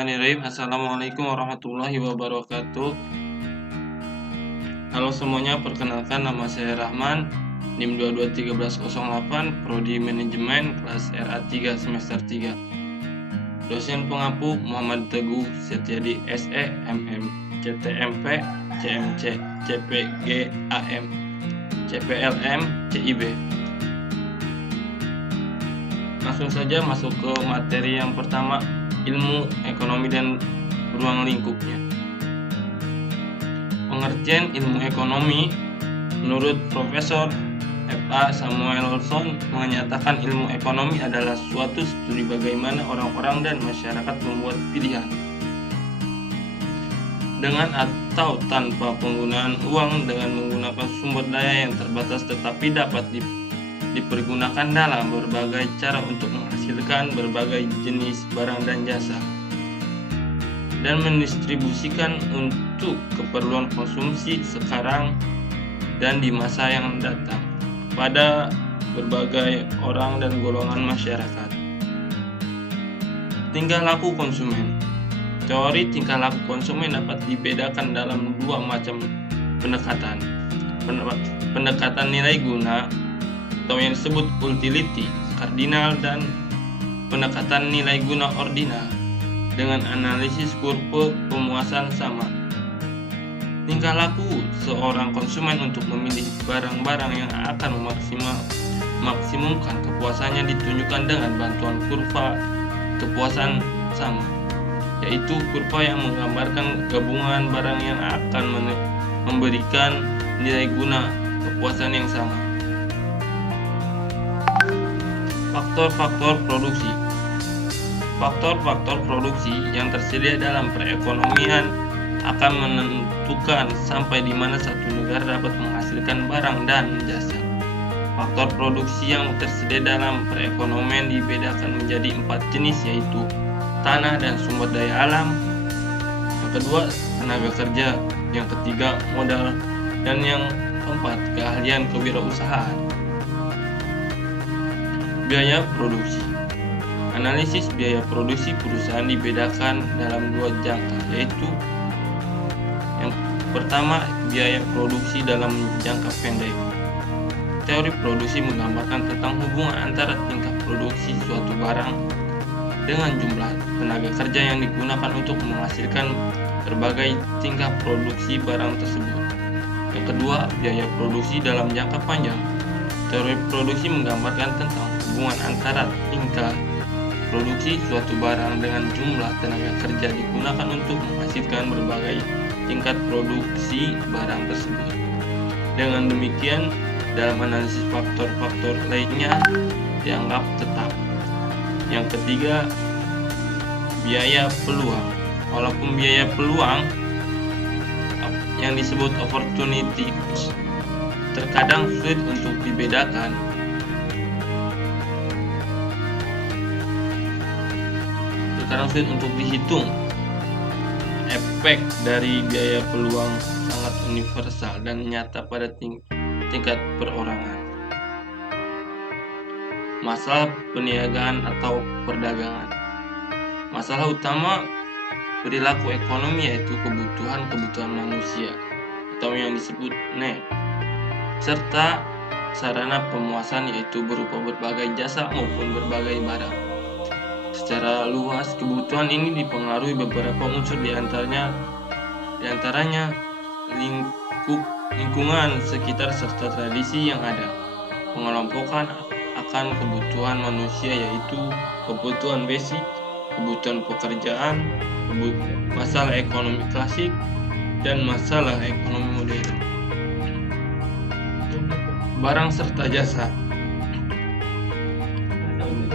Bismillahirrahmanirrahim. Assalamualaikum warahmatullahi wabarakatuh. Halo semuanya, perkenalkan nama saya Rahman, NIM 221308, Prodi Manajemen, kelas RA3 semester 3. Dosen pengampu Muhammad Teguh Setiadi SE, MM, CTMP, CMC, CPG, AM, CPLM, CIB. Langsung saja masuk ke materi yang pertama, ilmu ekonomi dan ruang lingkupnya. Pengertian ilmu ekonomi menurut Profesor F.A. Samuelson menyatakan ilmu ekonomi adalah suatu studi bagaimana orang-orang dan masyarakat membuat pilihan dengan atau tanpa penggunaan uang, dengan menggunakan sumber daya yang terbatas tetapi dapat dipergunakan dalam berbagai cara untuk menghasilkan berbagai jenis barang dan jasa dan mendistribusikan untuk keperluan konsumsi sekarang dan di masa yang datang pada berbagai orang dan golongan masyarakat. Tingkah laku konsumen. Teori tingkah laku konsumen dapat dibedakan dalam dua macam pendekatan. Pendekatan nilai guna atau yang disebut utility kardinal dan pendekatan nilai guna ordinal dengan analisis kurva pemuasan sama. Tingkah laku seorang konsumen untuk memilih barang-barang yang akan memaksimumkan kepuasannya ditunjukkan dengan bantuan kurva kepuasan sama, yaitu kurva yang menggambarkan gabungan barang yang akan memberikan nilai guna kepuasan yang sama. Faktor-faktor produksi. Faktor-faktor produksi yang tersedia dalam perekonomian akan menentukan sampai di mana satu negara dapat menghasilkan barang dan jasa. Faktor produksi yang tersedia dalam perekonomian dibedakan menjadi 4 jenis, yaitu tanah dan sumber daya alam, yang kedua tenaga kerja, yang ketiga modal, dan yang keempat keahlian kewirausahaan. Biaya produksi. Analisis biaya produksi perusahaan dibedakan dalam dua jangka, yaitu yang pertama biaya produksi dalam jangka pendek. Teori produksi menggambarkan tentang hubungan antara tingkat produksi suatu barang dengan jumlah tenaga kerja yang digunakan untuk menghasilkan berbagai tingkat produksi barang tersebut. Yang kedua, biaya produksi dalam jangka panjang. Teori produksi menggambarkan tentang hubungan antara tingkat produksi suatu barang dengan jumlah tenaga kerja digunakan untuk menghasilkan berbagai tingkat produksi barang tersebut. Dengan demikian, dalam analisis faktor-faktor lainnya dianggap tetap. Yang ketiga, biaya peluang. Walaupun biaya peluang yang disebut opportunity terkadang sulit untuk dibedakan, dihitung. Efek dari biaya peluang sangat universal dan nyata pada tingkat perorangan. Masalah perniagaan atau perdagangan. Masalah utama perilaku ekonomi yaitu kebutuhan manusia atau yang disebut need, serta sarana pemuasan yaitu berupa berbagai jasa maupun berbagai barang. Secara luas, kebutuhan ini dipengaruhi beberapa unsur diantaranya lingkungan sekitar serta tradisi yang ada. Pengelompokan akan kebutuhan manusia yaitu kebutuhan basic, kebutuhan pekerjaan, masalah ekonomi klasik, dan masalah ekonomi modern. Barang serta jasa.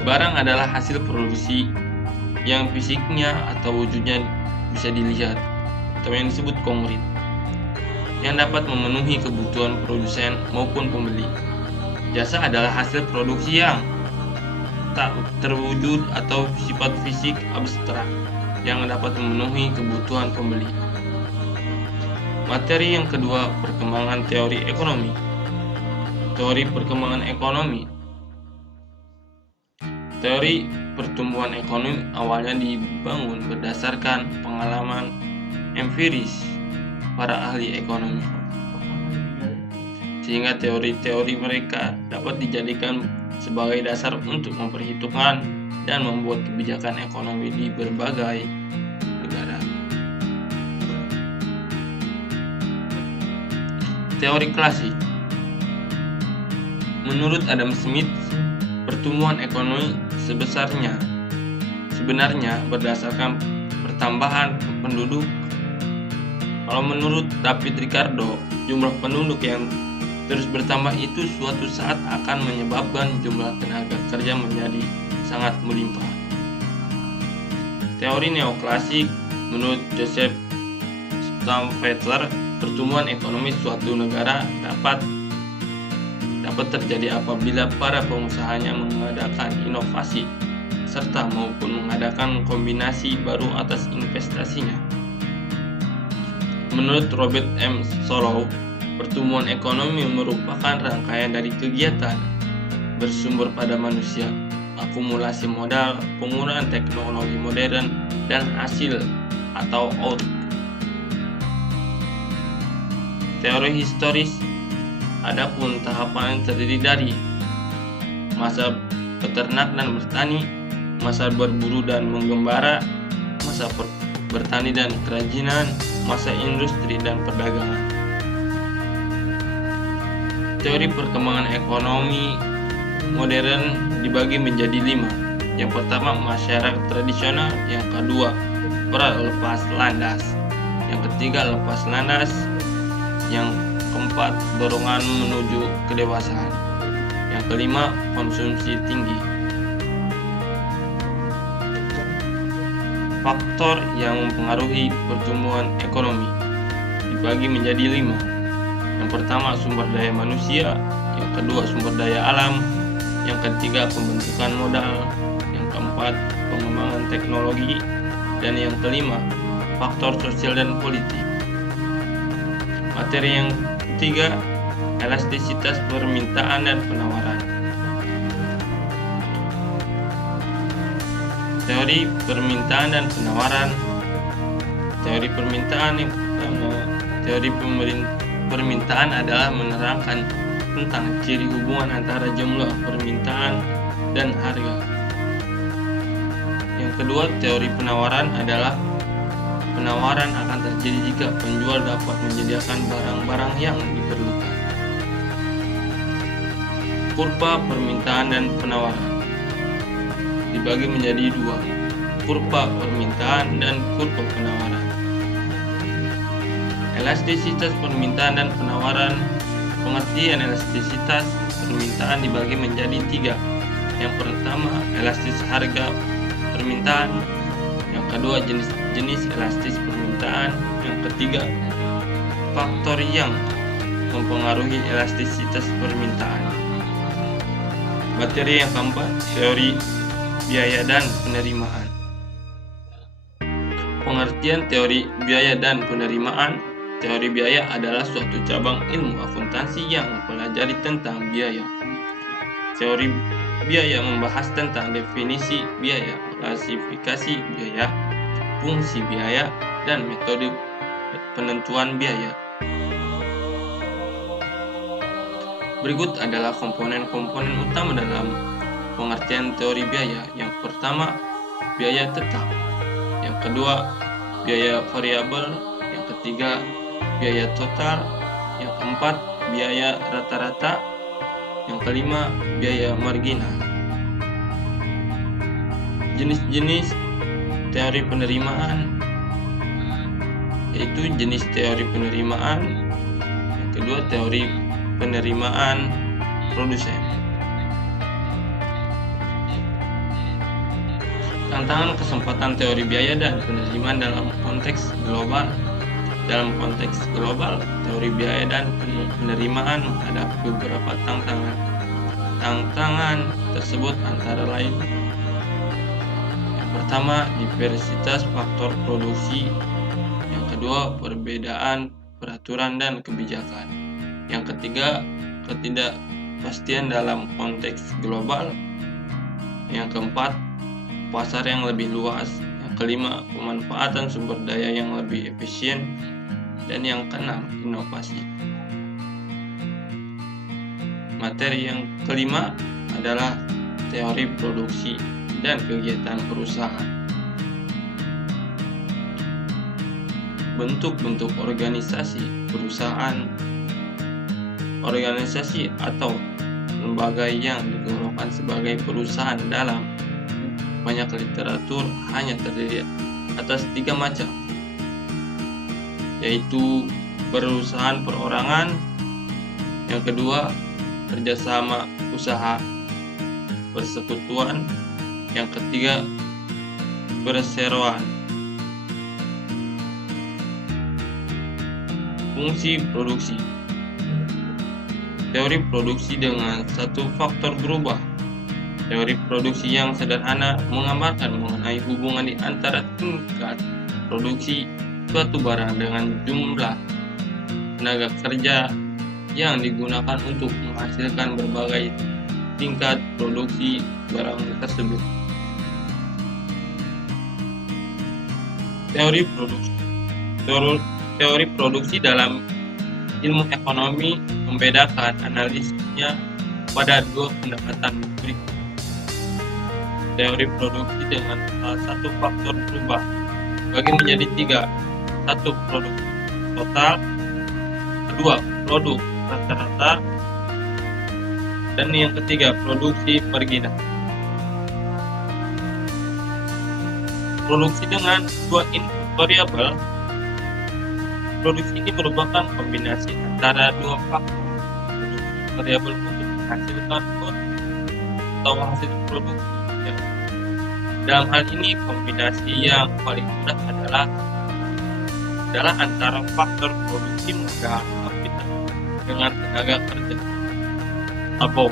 Barang adalah hasil produksi yang fisiknya atau wujudnya bisa dilihat atau yang disebut konkret, yang dapat memenuhi kebutuhan produsen maupun pembeli. Jasa adalah hasil produksi yang tak terwujud atau sifat fisik abstrak yang dapat memenuhi kebutuhan pembeli. Materi yang kedua, perkembangan teori ekonomi. Teori perkembangan ekonomi. Teori pertumbuhan ekonomi awalnya dibangun berdasarkan pengalaman empiris para ahli ekonomi, sehingga teori-teori mereka dapat dijadikan sebagai dasar untuk memperhitungkan dan membuat kebijakan ekonomi di berbagai negara. Teori klasik. Menurut Adam Smith, pertumbuhan ekonomi sebenarnya berdasarkan pertambahan penduduk. Kalau menurut David Ricardo, jumlah penduduk yang terus bertambah itu suatu saat akan menyebabkan jumlah tenaga kerja menjadi sangat melimpah. Teori neoklasik. Menurut Joseph Stamfelter, pertumbuhan ekonomi suatu negara dapat terjadi apabila para pengusahanya mengadakan inovasi serta maupun mengadakan kombinasi baru atas investasinya. Menurut Robert M. Solow, pertumbuhan ekonomi merupakan rangkaian dari kegiatan bersumber pada manusia, akumulasi modal, penggunaan teknologi modern, dan hasil atau output. Teori historis. Adapun tahapan yang terdiri dari masa peternak dan bertani, masa berburu dan menggembara, masa bertani dan kerajinan, masa industri dan perdagangan. Teori perkembangan ekonomi modern dibagi menjadi 5. Yang pertama, masyarakat tradisional. Yang kedua, lepas landas. Yang ketiga, lepas landas. Yang keempat, dorongan menuju kedewasaan. Yang kelima, konsumsi tinggi. Faktor yang mempengaruhi pertumbuhan ekonomi dibagi menjadi 5. Yang pertama, sumber daya manusia. Yang kedua, sumber daya alam. Yang ketiga, pembentukan modal. Yang keempat, pengembangan teknologi. Dan yang kelima, faktor sosial dan politik. Materi yang ketiga, elastisitas permintaan dan penawaran. Teori permintaan dan penawaran. Teori permintaan yang pertama, teori permintaan adalah menerangkan tentang ciri hubungan antara jumlah permintaan dan harga. Yang kedua, teori penawaran adalah penawaran akan terjadi jika penjual dapat menyediakan barang-barang yang diperlukan. Kurva permintaan dan penawaran dibagi menjadi 2, kurva permintaan dan kurva penawaran. Elastisitas permintaan dan penawaran. Pengertian elastisitas permintaan dibagi menjadi 3. Yang pertama, elastis harga permintaan. Yang kedua, jenis elastis permintaan. Yang ketiga, faktor yang mempengaruhi elastisitas permintaan. Materi yang keempat, teori biaya dan penerimaan. Pengertian teori biaya dan penerimaan. Teori biaya adalah suatu cabang ilmu akuntansi yang mempelajari tentang biaya. Teori biaya membahas tentang definisi biaya, klasifikasi biaya, fungsi biaya, dan metode penentuan biaya. Berikut adalah komponen-komponen utama dalam pengertian teori biaya. Yang pertama, biaya tetap. Yang kedua, biaya variabel. Yang ketiga, biaya total. Yang keempat, biaya rata-rata. Yang kelima, biaya marginal. Jenis-jenis teori penerimaan, yaitu jenis teori penerimaan. Yang kedua, teori penerimaan produsen. Tantangan kesempatan teori biaya dan penerimaan dalam konteks global. Dalam konteks global, teori biaya dan penerimaan menghadapi beberapa tantangan. Tantangan tersebut antara lain: yang pertama, diversitas faktor produksi. Yang kedua, perbedaan peraturan dan kebijakan. Yang ketiga, ketidakpastian dalam konteks global. Yang keempat, pasar yang lebih luas. Yang kelima, pemanfaatan sumber daya yang lebih efisien. Dan yang keenam, inovasi. Materi yang kelima adalah teori produksi dan kegiatan perusahaan. Bentuk-bentuk organisasi perusahaan. Organisasi atau lembaga yang digolongkan sebagai perusahaan dalam banyak literatur hanya terdiri atas 3 macam, yaitu perusahaan perorangan, yang kedua kerjasama usaha persekutuan, yang ketiga perseroan. Fungsi produksi. Teori produksi dengan satu faktor berubah. Teori produksi yang sederhana menggambarkan mengenai hubungan di antara tingkat produksi suatu barang dengan jumlah tenaga kerja yang digunakan untuk menghasilkan berbagai tingkat produksi barang tersebut. Teori produksi. Teori produksi dalam ilmu ekonomi membedakan analisisnya pada 2 pendekatan berikut. Teori produksi dengan salah satu faktor berubah bagi menjadi 3. 1. Produk total, 2. Produk rata-rata, dan yang ketiga produksi marginal. Produksi dengan 2 input variabel. Produksi ini merupakan kombinasi antara 2 faktor produksi variabel untuk menghasilkan output atau hasil produksi. Dalam hal ini, kombinasi yang paling mudah adalah antara faktor produksi modal kapital dengan tenaga kerja atau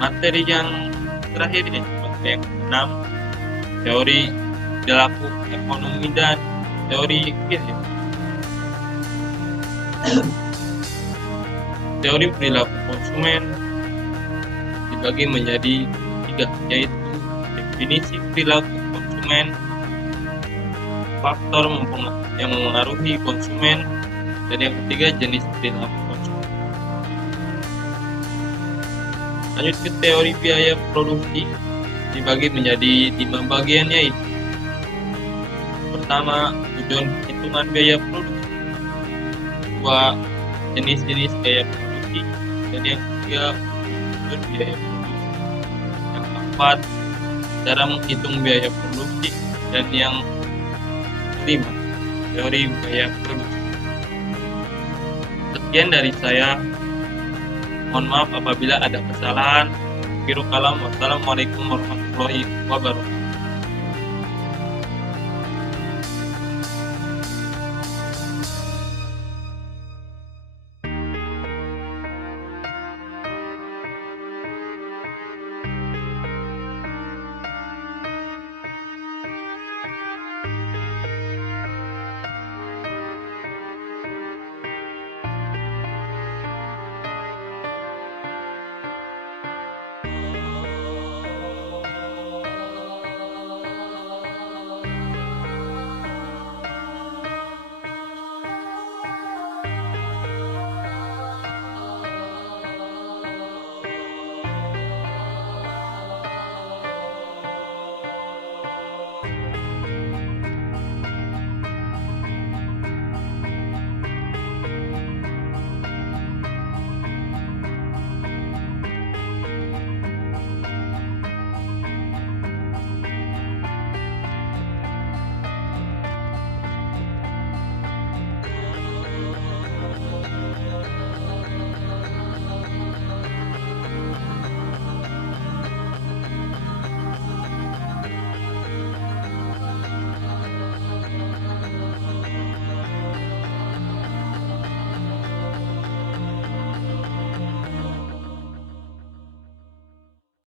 materi yang terakhir ini yang 6, teori perilaku ekonomi dan teori Kirchhoff. Teori perilaku konsumen dibagi menjadi 3, yaitu definisi perilaku konsumen, faktor yang mempengaruhi konsumen, dan yang ketiga jenis perilaku konsumen. Lanjut ke teori biaya produksi, dibagi menjadi 5 bagian, yaitu pertama, tujuan perhitungan biaya produksi, 2, jenis-jenis biaya produksi, dan yang ketiga tujuan biaya produksi, yang keempat, cara menghitung biaya produksi, dan yang kelima, teori biaya produksi. Sekian dari saya. Mohon maaf apabila ada kesalahan. Wassalamualaikum warahmatullahi wabarakatuh.